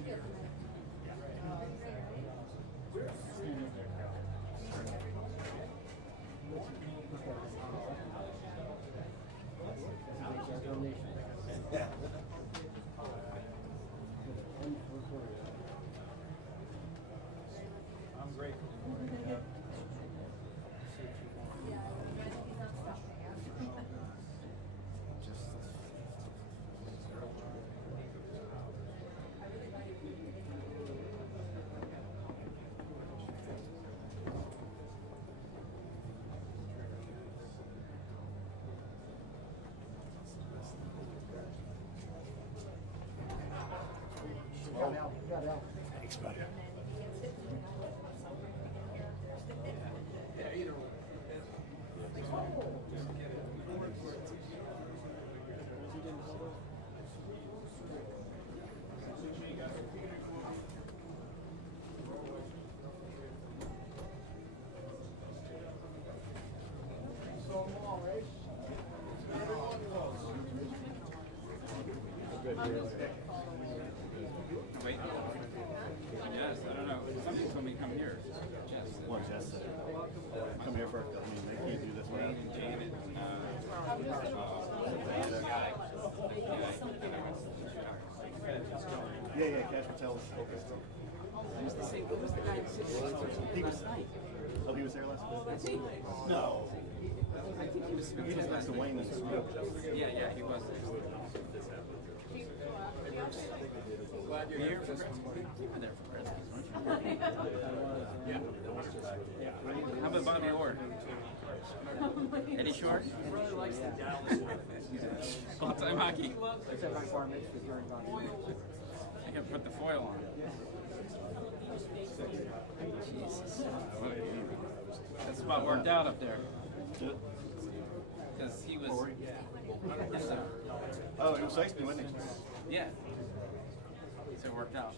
I'm grateful. Thanks, buddy. Yeah, either way. Wait. Yes, I don't know. Somebody told me come here. Yes. Well, Jess said, come here first. I mean, they can't do this Wayne without. and Janet and Yeah, Cash Patel's. Who's the same? Who's the guy who sits He was. last night? Oh, he was there last night? Was he? No. I think he was He was next to Wayne and Smoke. Yeah, he was. Glad you're here for Gretzky. You were there for Gretzky, weren't you? Yeah. How about Bobby Orr? Eddie Shore? He really likes the Dallas. All-time hockey. Except my bar mitzvah during God's I can put the foil on. Jesus. What a game. That spot worked out up there. Because he was. Oh, it was Sexton, wasn't it? Yeah. So it worked out.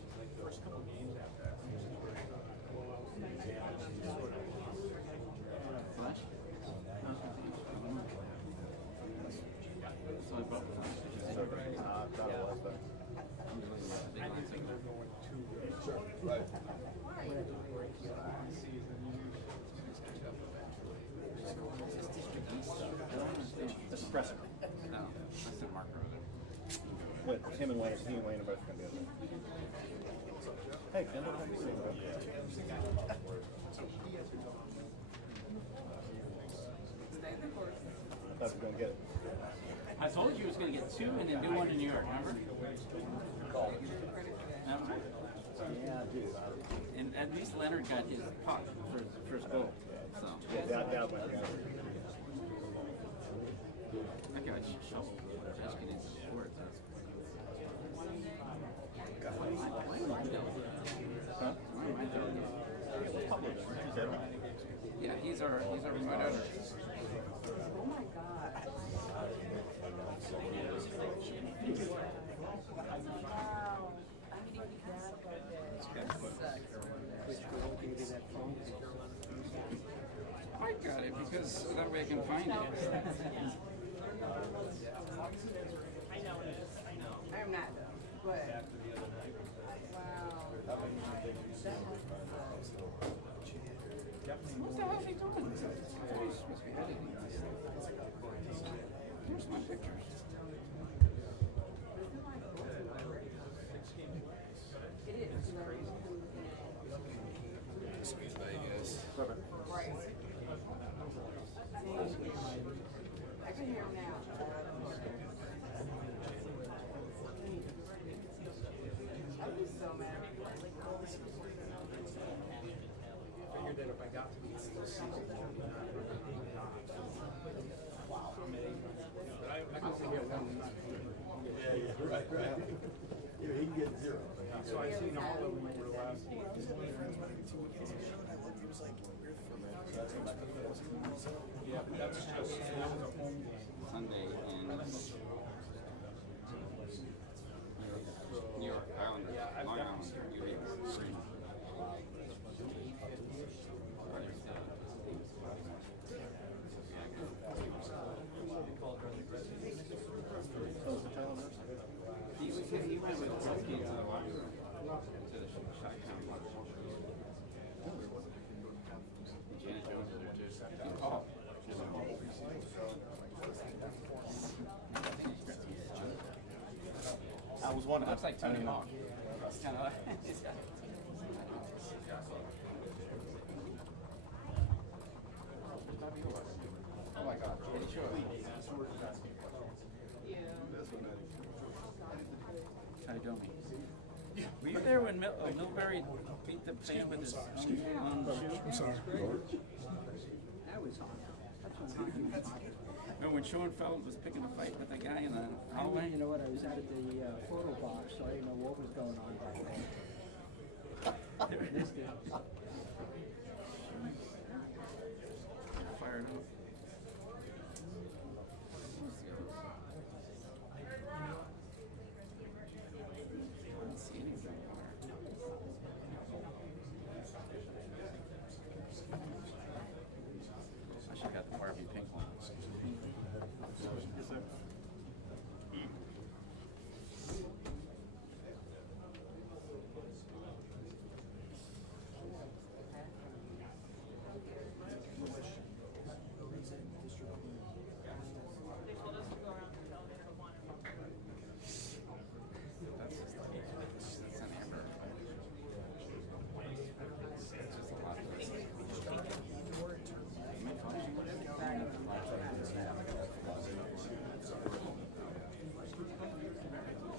Flash? So I brought the flash. I thought it was, but. This is pressing. No, that's the marker of it. What, him and Wayne are both going to do it. Hey, Kendall, how you doing? Stay the course. I thought we were going to get it. I told you he was going to get two and then do one in New York, remember? Remember? Yeah, I do. And at least Leonard got his puck for his first goal. So, Yeah, that went down. I got show Ovechkin in support. Huh? Yeah, he's our remote owner. Oh my God. Wow. I got it because that way I can find it. I'm not, but wow. What the hell is he doing? He's supposed to be editing this. Here's my pictures. It is. Sweet Vegas. Right. I can hear him now. I'd be so mad. Figured that if I got to the end of the season, I'd be not running wow. But I can say one. Yeah, right. Yeah, he can get zero. So I've seen all of them over the last year. Yeah, but that's just Sunday in New York Island, Long Island, UAE. He went with Gretzky to the locker room. looks like Tony Hawk. It's kind of like. Oh my God! Can you show us? Try to go me. Were you there when Milbury beat the fan with his own shoe? I'm sorry. Remember when Schoenfeld was picking a fight with that guy in the hallway? You know what? I was out at the photo box, so I didn't know what was going on back there. Missed it. Fired up. I don't see anything. I should have got the Barbie pink one. Yes, sir. That's just like, it's an amber. It's just a lot of this.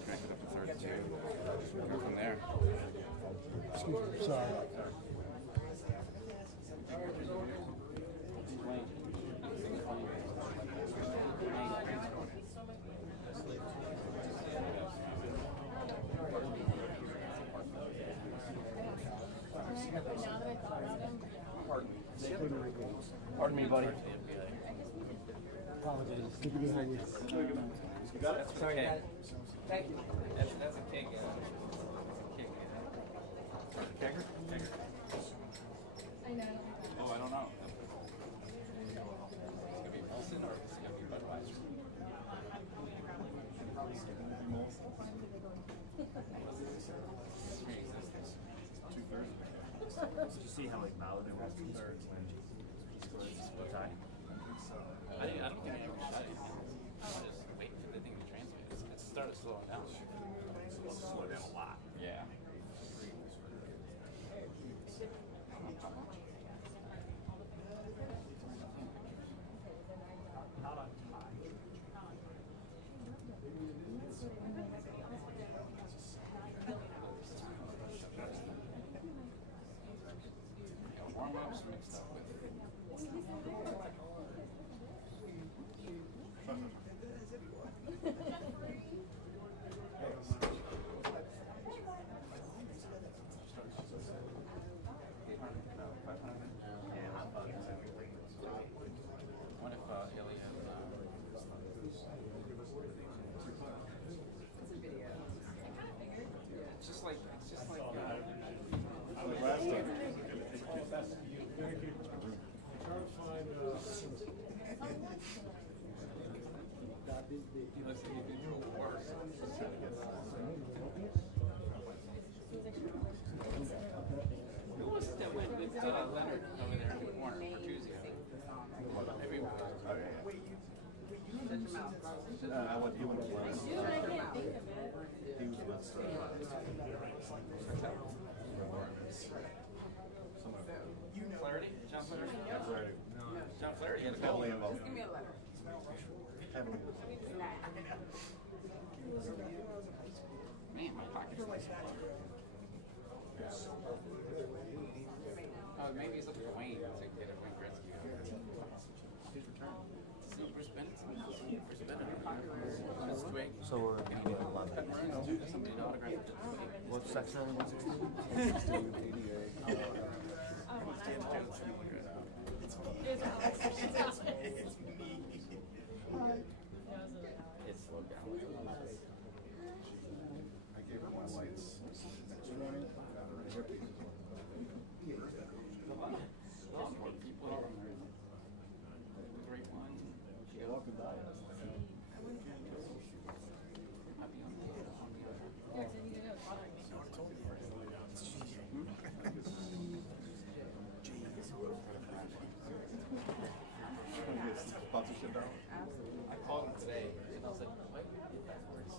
Crank it up to 32. Go from there. Sorry. Pardon me, buddy. Apologize. You got it? That's okay. Thank you. That's a kick. Kick. Kegger? Oh, I don't know. It's gonna be Molson or it's gonna be Budweiser. Did you see how like Ballard was 2/3 when split tie? I don't think I ever shot it. I was just waiting for the thing to transmit. It started slowing down. Slowed down a lot. Yeah. Warm-ups mixed up with what if Ilya it's just like Last time. he looks like he's been doing worse. Who was it that went with Leonard over there in the corner for Tuesday? Maybe Oh, yeah. I went, he went to last. He was with Flaherty? John Flaherty? Flaherty. John Flaherty had a Heavily goal. involved. Give me a letter. Heavily. Man, my pocket's like oh, maybe he's looking for Wayne to get a Wayne Gretzky. See, we're spending some. We're spending our pocket. Just wait. So we're meeting in London. Somebody to autograph it. What section are we in? It's slowed down. I gave her my lights. People, great one. You're walking by us. Might be on the Sponsorship down? I called him today and I was like, why did you get backwards?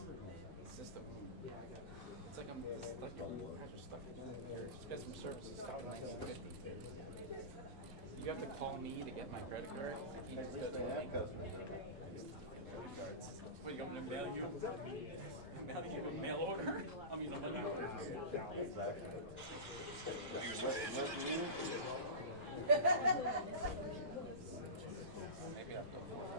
System. You have to call me to get my credit card. He just does it. What, you want me to mail you? Mail you a mail order? I mean, a money order. Maybe I'll go for it.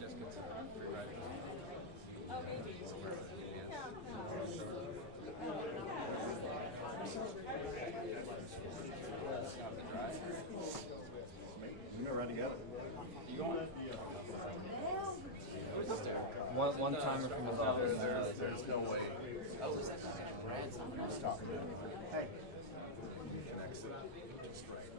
Just consider free riding. Oh, maybe. Stop the drive. We were running together. You going? One timer from his office. There's no way. Oh, is that Brad's on your Stop. Hey. Connects it just right.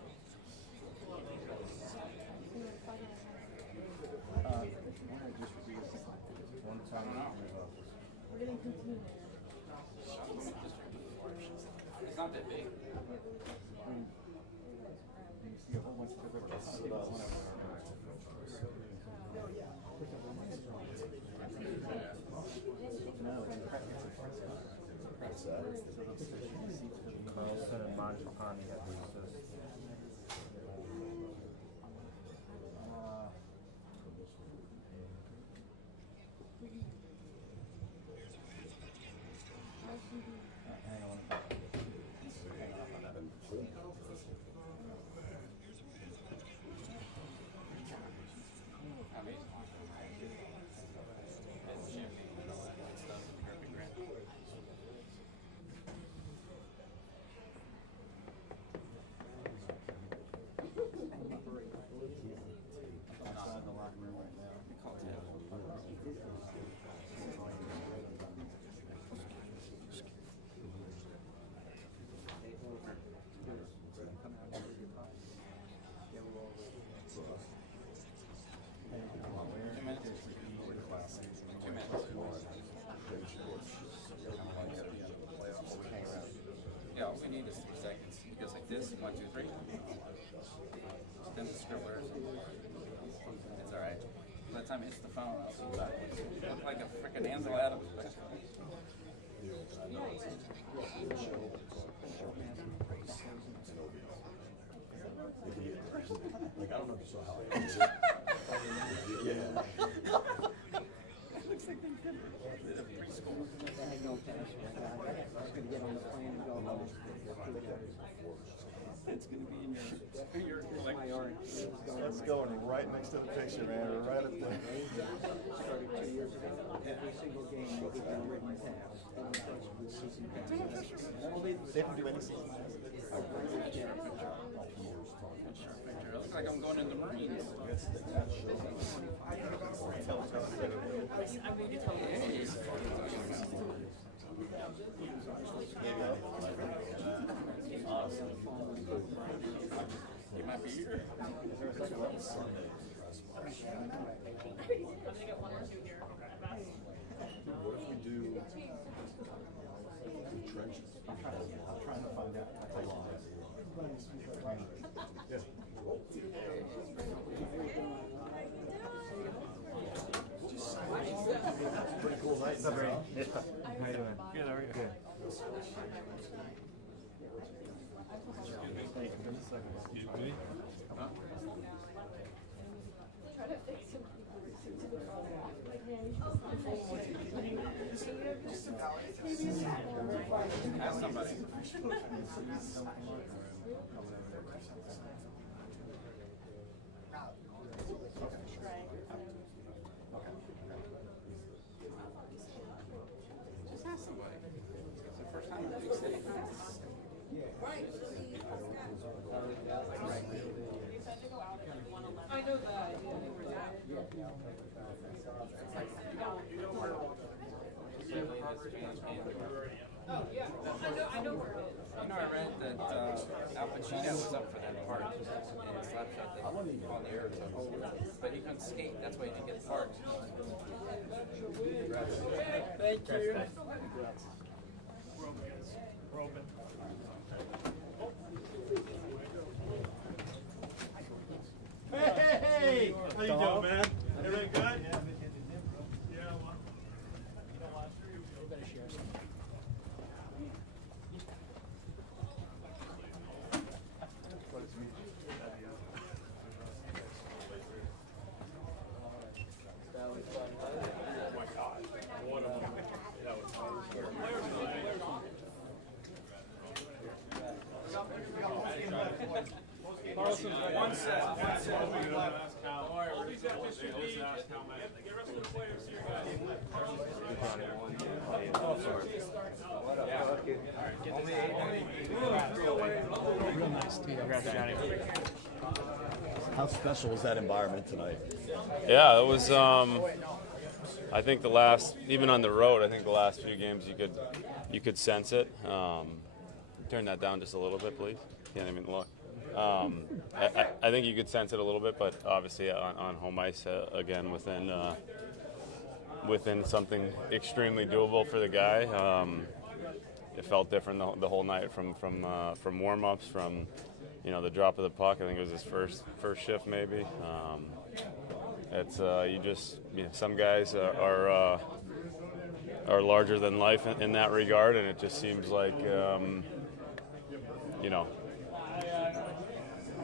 One time from his office. We're getting continued. It's not that big. You see a whole bunch of different Carlson and Mangiapane had the assist. Amazing. It's Jimmy. Stuff in perfect grip. outside the locker room right now. Yeah, all we need is 3 seconds. He goes like this, 1, 2, 3. Then the scribbler. It's alright. By the time it hits the phone, I'll see that. Look like a freaking Ansel Adams. Like, I don't know if you saw how I answered. Yeah. Looks like they did a preschool. I had no cash. I was gonna get on the plane and go home. It's gonna be in your My collection. art. That's going right next to the picture, man. Right up there. Started 2 years ago. Every single game they give you written pass. And the coach would season pass. Well, They don't do any season passes. It looks like I'm going in the Marines. You might be here. What if we do the trenches? I'm trying to find out. Yeah. Pretty cool night. How you doing? Good, how are you? Good. Try to fix some Ask somebody. Just ask somebody. It's the first time in a big city. I know that. Oh, yeah. I know where it is. You know, I read that Al Pacino was up for that part in Slapshot that on the air, but he couldn't skate. That's why he didn't get the part. Thank you. Hey! How you doing, man? Everything good? Yeah, well. How special was that environment tonight? Yeah, it was. I think the last, even on the road, I think the last few games you could sense it. Turn that down just a little bit, please. Can't even look. I think you could sense it a little bit, but obviously on home ice again within something extremely doable for the guy. It felt different the whole night from warm-ups, from the drop of the puck. I think it was his first shift maybe. It's some guys are larger than life in that regard, and it just seems like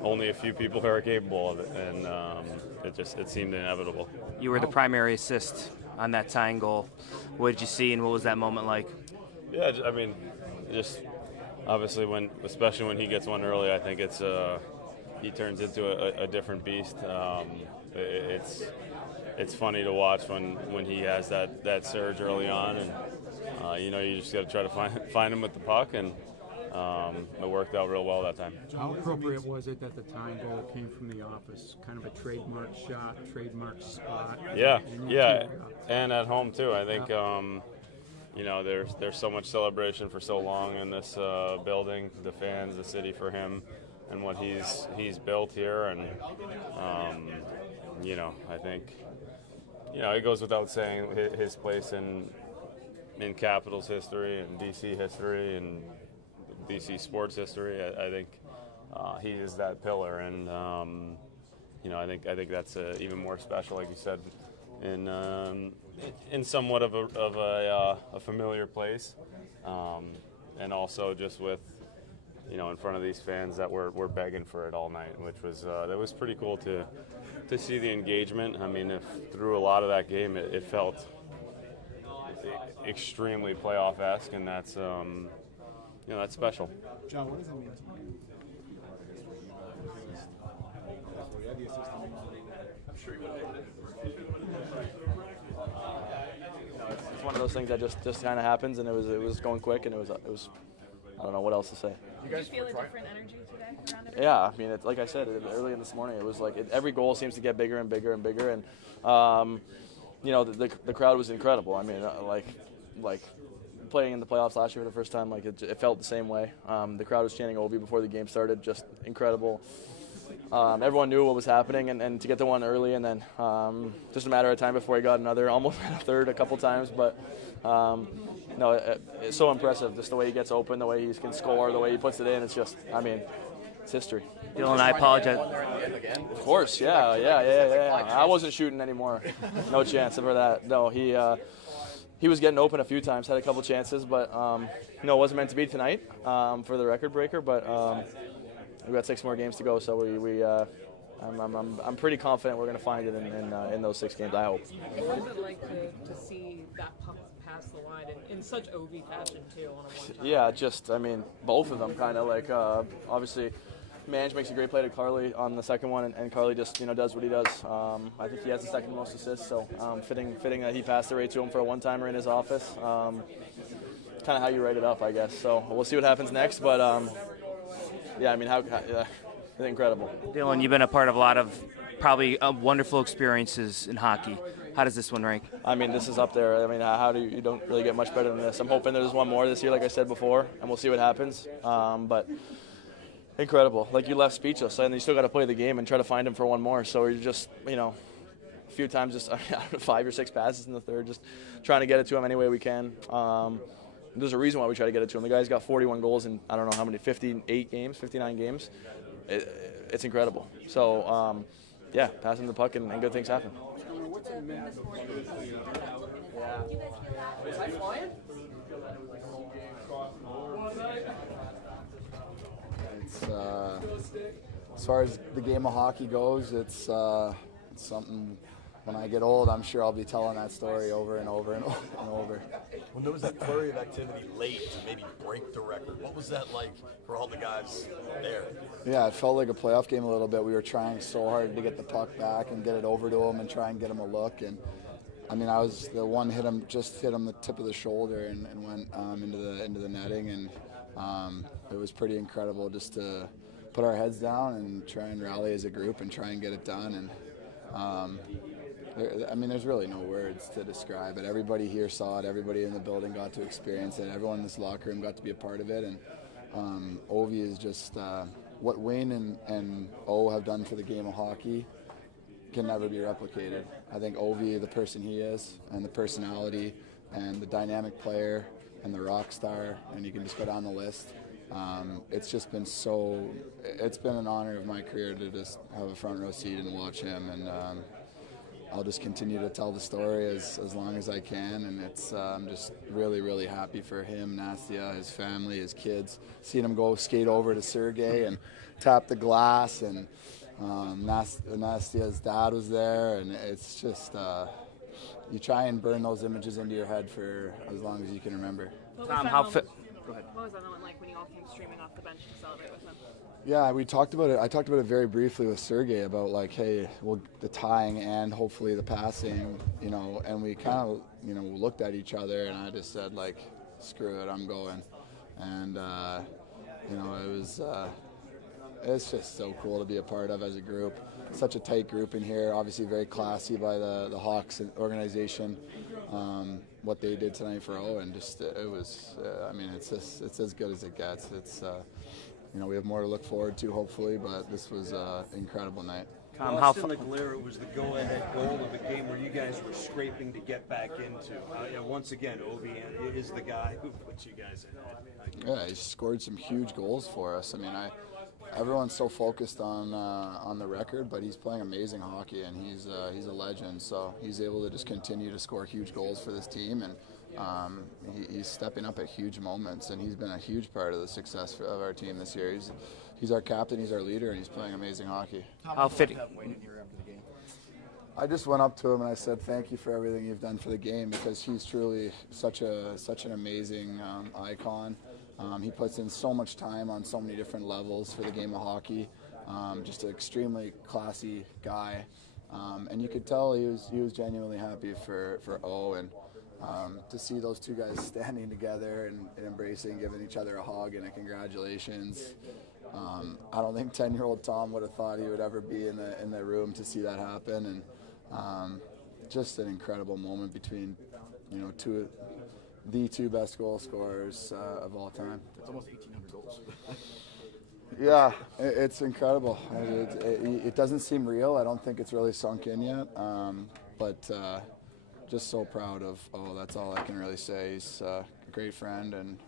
only a few people are capable of it, and it seemed inevitable. You were the primary assist on that tying goal. What did you see, and what was that moment like? Yeah, I mean, just obviously especially when he gets one early, I think he turns into a different beast. It's funny to watch when he has that surge early on, and you just got to try to find him with the puck, and it worked out real well that time. How appropriate was it that the tying goal came from the office? Kind of a trademark shot, trademark spot. Yeah, and at home too. I think there's so much celebration for so long in this building, the fans, the city for him, and what he's built here, and I think it goes without saying his place in Capitals history and DC history and DC sports history. I think he is that pillar, and I think that's even more special, like you said, in somewhat of a familiar place, and also just with in front of these fans that were begging for it all night, which was that was pretty cool to see the engagement. I mean, through a lot of that game, it felt extremely playoff-esque, and that's that's special. John, what does it mean to you? I'm sure you would It's one of those things that just kind of happens, and it was going quick, and it was I don't know what else to say. Did you feel a different energy today around it? Yeah, I mean, like I said early in this morning, it was like every goal seems to get bigger and bigger and bigger, and the crowd was incredible. I mean, like playing in the playoffs last year for the first time, like it felt the same way. The crowd was chanting Ovi before the game started, just incredible. Everyone knew what was happening, and to get the one early, and then just a matter of time before he got another, almost a third a couple times, but it's so impressive, just the way he gets open, the way he can score, the way he puts it in. It's just, I mean, it's history. Dylan, I apologize. Of course, yeah. I wasn't shooting anymore. No chance for that. No, he was getting open a few times, had a couple chances, but it wasn't meant to be tonight for the record breaker. But we've got 6 more games to go, so I'm pretty confident we're going to find it in those 6 games. I hope. What was it like to see that puck pass the line in such OV fashion too on a one-time? Yeah, both of them kind of like obviously. Mange makes a great play to Carly on the second one, and Carly just does what he does. I think he has the second most assists, so fitting that he passed it right to him for a one-timer in his office. Kind of how you write it up, I guess. So we'll see what happens next, but it's incredible. Dylan, you've been a part of a lot of probably wonderful experiences in hockey. How does this one rank? I mean, this is up there. I mean, how do you don't really get much better than this? I'm hoping there's one more this year, like I said before, and we'll see what happens. But incredible. Like, you left speechless, and you still got to play the game and try to find him for one more. So you're just, a few times, just 5 or 6 passes in the third, just trying to get it to him any way we can. there's a reason why we try to get it to him. The guy's got 41 goals in I don't know how many, 58 games, 59 games. It's incredible. So, yeah, pass him the puck and good things happen. It's as far as the game of hockey goes, it's something. When I get old, I'm sure I'll be telling that story over and over and over. When there was that flurry of activity late to maybe break the record, what was that like for all the guys there? Yeah, it felt like a playoff game a little bit. We were trying so hard to get the puck back and get it over to him and try and get him a look. And I mean, I was the one hit him the tip of the shoulder and went into the netting, and it was pretty incredible just to put our heads down and try and rally as a group and try and get it done. And I mean, there's really no words to describe it. Everybody here saw it. Everybody in the building got to experience it. Everyone in this locker room got to be a part of it. And Ovi is just what Wayne and O have done for the game of hockey can never be replicated. I think Ovi, the person he is, and the personality, and the dynamic player, and the rock star, and you can just go down the list. It's just been it's been an honor of my career to just have a front row seat and watch him. And I'll just continue to tell the story as long as I can, and I'm just really, really happy for him, Nastia, his family, his kids. Seeing him go skate over to Sergey and tap the glass, and Nastia's dad was there, and it's just you try and burn those images into your head for as long as you can remember. Tom, how fit? Go ahead. What was that moment like when you all came streaming off the bench to celebrate with him? Yeah, we talked about it. I talked about it very briefly with Sergey about like, hey, well, the tying and hopefully the passing, and we kind of, looked at each other, and I just said like, screw it, I'm going. And, it's just so cool to be a part of as a group. Such a tight group in here, obviously very classy by the Hawks organization, what they did tonight for O, and just, it was, it's as good as it gets. It's, we have more to look forward to, hopefully, but this was an incredible night. Lost in the glare, it was the go-ahead goal of a game where you guys were scraping to get back into. Once again, Ovi is the guy who puts you guys ahead. Yeah, he scored some huge goals for us. I mean, everyone's so focused on the record, but he's playing amazing hockey, and he's a legend. So he's able to just continue to score huge goals for this team, and he's stepping up at huge moments, and he's been a huge part of the success of our team this year. He's our captain, he's our leader, and he's playing amazing hockey. How fitting? I just went up to him and I said, thank you for everything you've done for the game, because he's truly such an amazing icon. He puts in so much time on so many different levels for the game of hockey. Just an extremely classy guy. And you could tell he was genuinely happy for O, and to see those two guys standing together and embracing, giving each other a hug and a congratulations. I don't think 10-year-old Tom would have thought he would ever be in the room to see that happen, and just an incredible moment between the two best goal scorers of all time. It's almost 1,800 goals. Yeah, it's incredible. It doesn't seem real. I don't think it's really sunk in yet, but just so proud of O. That's all I can really say. He's a great friend, and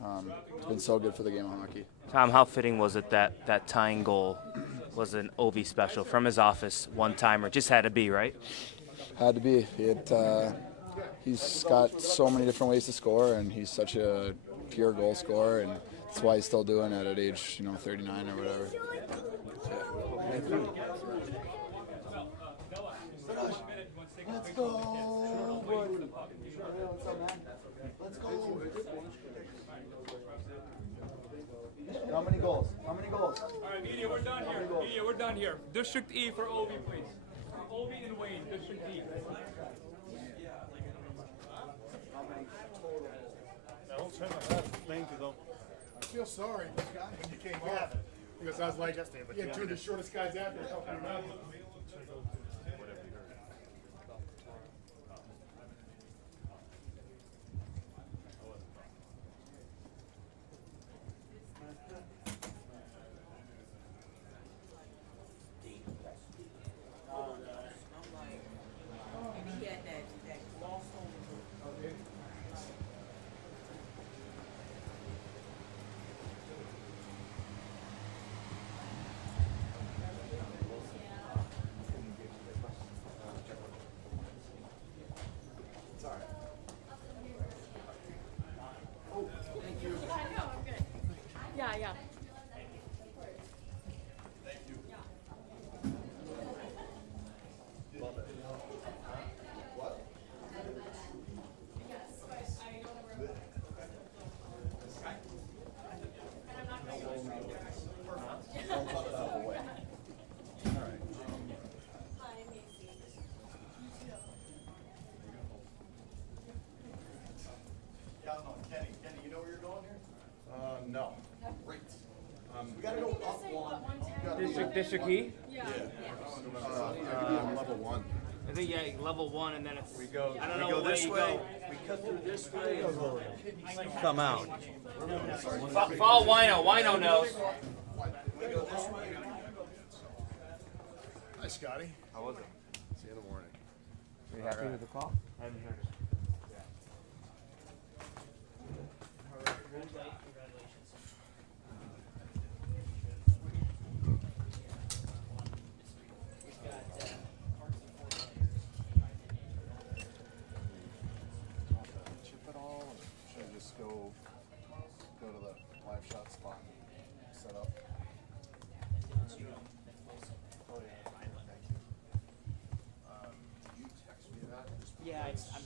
it's been so good for the game of hockey. Tom, how fitting was it that tying goal was an Ovi special from his office, one-timer? Just had to be, right? Had to be. He's got so many different ways to score, and he's such a pure goal scorer, and that's why he's still doing it at age 39 or whatever. Thank you. Let's go, buddy. Let's go. How many goals? All right, media, we're done here. Media, we're done here. District E for Ovi, please. Ovi and Wayne, District E. Thank you, though. I feel sorry when you came off, because I was like, you had two of the shortest guys out there helping him out. District E? Level 1. I think, yeah, level 1, and then it's. We go. I don't We know go where this you way. go. We cut through this way. And come out. Follow Wino. Wino knows. We go this way. Hi, Scotty. How was it? See you in the morning. Are you happy with the call? I haven't heard it. Chip it all, or should I just go to the live shot spot and set up? Oh yeah, thank you. You text me that? Yeah, I'm